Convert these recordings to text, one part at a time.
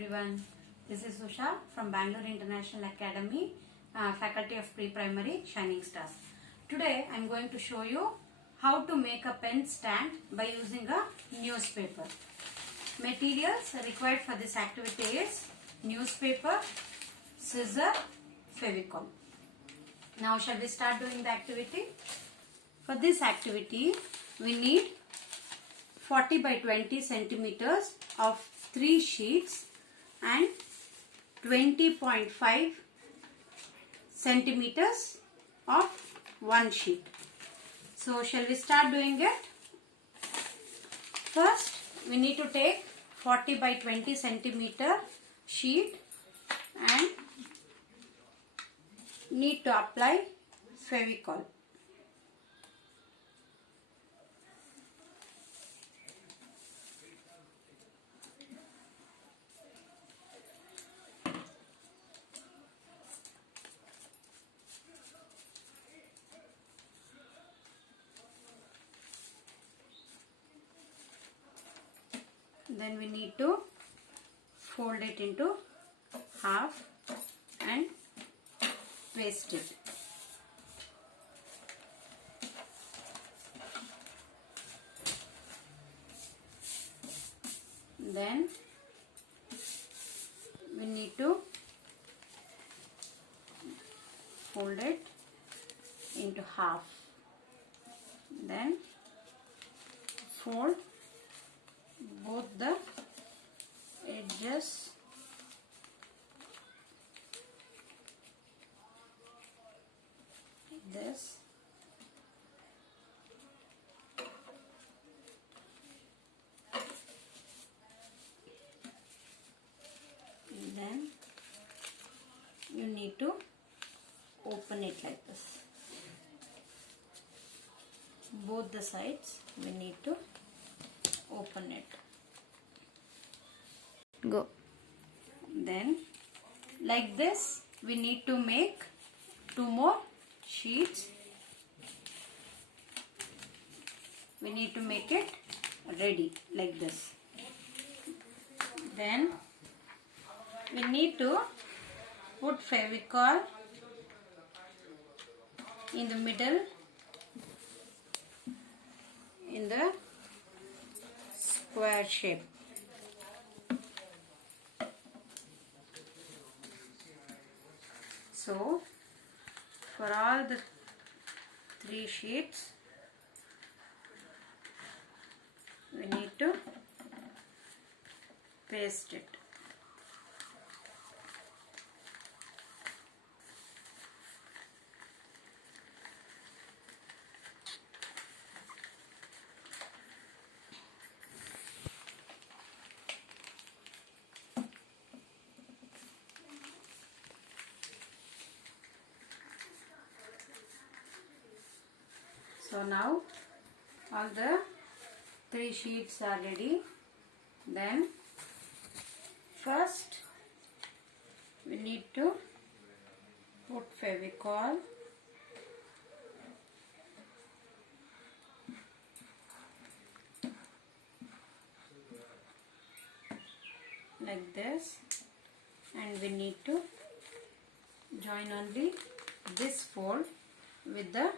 everyone. This is Usha from Bangalore International Academy, Faculty of Pre-Primary Shining Stars. Today I am going to show you how to make a pen stand by using a newspaper. Materials required for this activity is newspaper, scissor, Fevicol. Now shall we start doing the activity? For this activity we need 40 by 20 centimeters of 3 sheets and 20.5 centimeters of 1 sheet. So shall we start doing it? First we need to take 40 by 20 centimeter sheet and need to apply Fevicol. Then we need to fold it into half and paste it. Then we need to fold it into half. Then fold both the edges this and then you need to open it like this. Both the sides we need to open it. Go. Then like this we need to make 2 more sheets. We need to make it ready like this. Then we need to put Fevicol in the middle in the square shape. So for all the 3 sheets we need to paste it. So now all the 3 sheets are ready. Then first we need to put Fevicol like this, and we need to join only this fold with the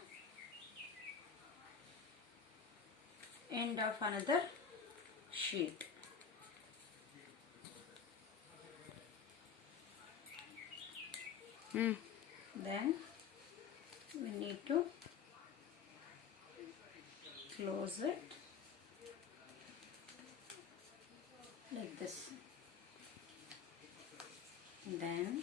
end of another sheet. Then we need to close it like this. Then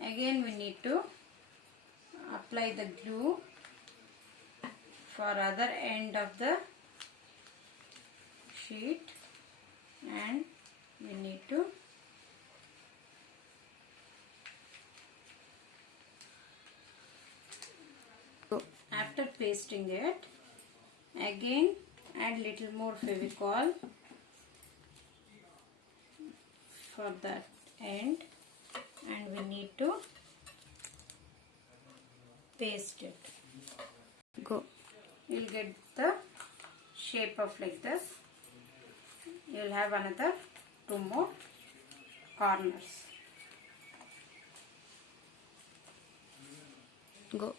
again we need to apply the glue for other end of the sheet, and we need to after pasting it again add little more Fevicol for that end, and we need to paste it. Go. You'll get the shape of like this. You will have another 2 more corners. Go.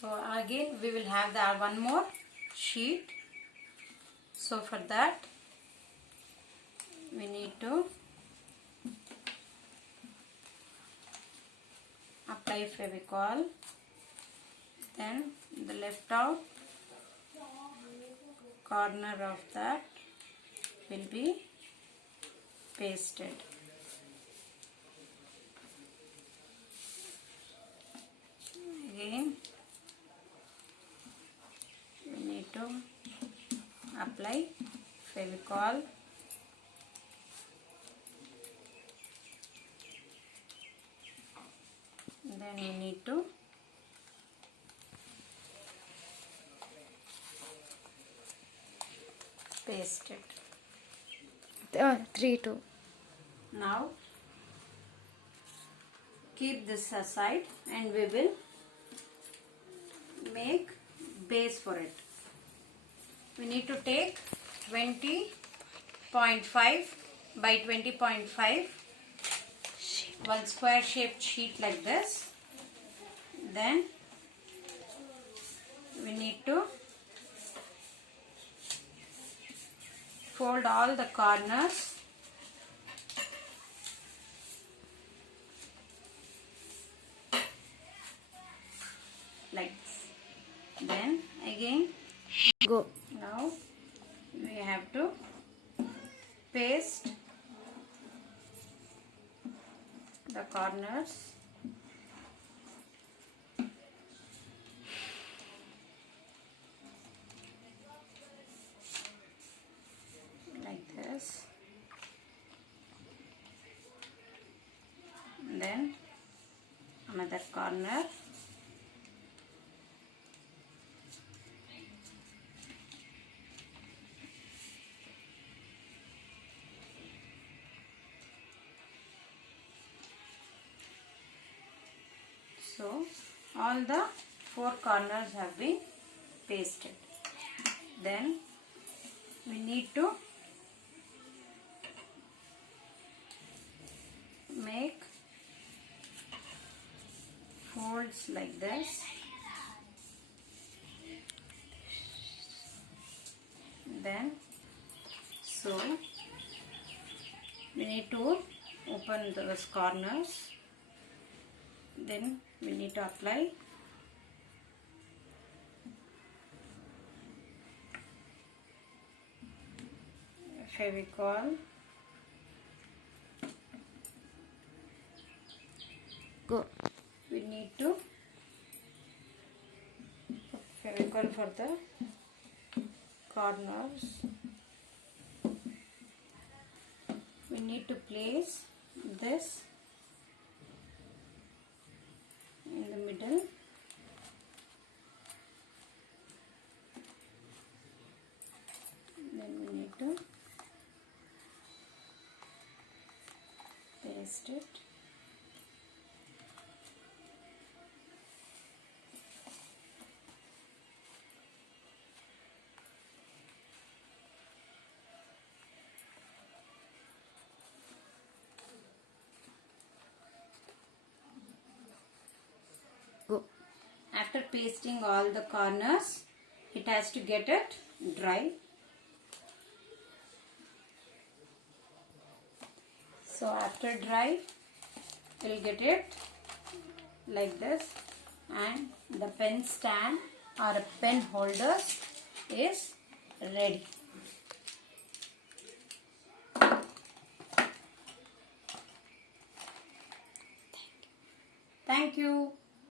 So again we will have the one more sheet. So for that we need to apply Fevicol, then the left out corner of that will be pasted. Again we need to apply Fevicol, then we need to paste it. 3, 2. Now keep this aside and we will make base for it. We need to take 20.5 by 20.5 one square shaped sheet like this. Then we need to fold all the corners like this. Then again Go. now we have to paste the corners like this, and then another corner. So all the 4 corners have been pasted. Then we need to make folds like this. Then so we need to open those corners. Then we need to apply Fevicol. Go. We need to put Fevicol for the corners. We need to place this in the middle. Then we need to paste it. Go. After pasting all the corners, it has to get it dry. So after dry, we'll get it like this, and the pen stand or a pen holder is ready. Thank you.